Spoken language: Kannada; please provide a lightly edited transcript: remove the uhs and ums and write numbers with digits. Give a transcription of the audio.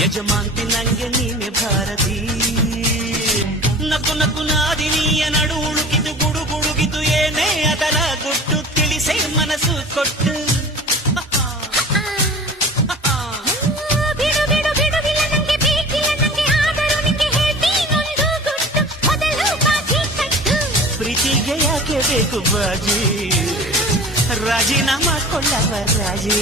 ಯಜಮಾಂತಿ ನಂಗೆ ನೀನೆ ಭಾರತಿ ನಕ್ಕು ನಕ್ಕು ನಾದಿ ನೀಯ ನಡು ಉಳುಕಿತು ಗುಡು ಗುಡುಗಿತು ಏನೇ ಅದರ ಗುಟ್ಟು ತಿಳಿಸೆ ಮನಸ್ಸು ಕೊಟ್ಟು ಪ್ರೀತಿಗೆ ಯಾಕೆ ಬೇಕು ಬಾಜಿ ರಾಜೀನಾಮಾ ಕೊಳ್ಳವ ರಾಜಿ